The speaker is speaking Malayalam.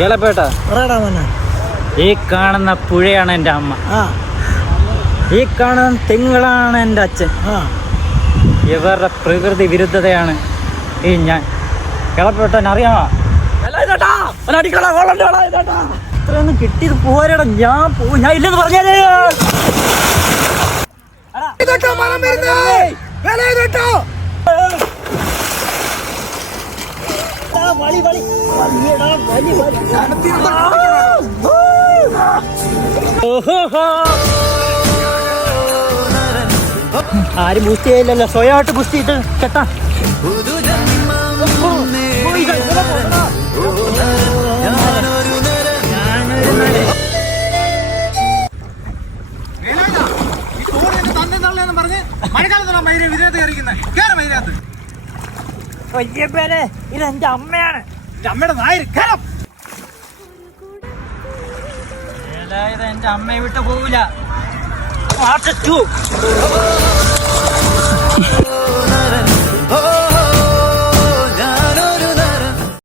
കേളപ്പേട്ട, ഈ കാണുന്ന പുഴയാണ് എൻ്റെ അമ്മ, ഈ കാണുന്ന തെങ്ങുകളാണ് എൻ്റെ അച്ഛൻ. ഇവരുടെ പ്രകൃതി വിരുദ്ധതയാണ് ഈ ഞാൻ. കേളപ്പേട്ടൻ അറിയാമോ? ഇത്രയൊന്നും കിട്ടിയത് പോരടാ. ഞാൻ ഇല്ലെന്ന് പറഞ്ഞാലേ. ആരും ബൂസ്റ്റ് ചെയ്യില്ലല്ലോ, സ്വയമായിട്ട് ബൂസ്റ്റ് ചെയ്തിട്ട് കേട്ടാ. ഇതെന്റെ അമ്മയാണ്. അമ്മയുടെ നായർ എന്റെ അമ്മയെ വിട്ടു പോവില്ല.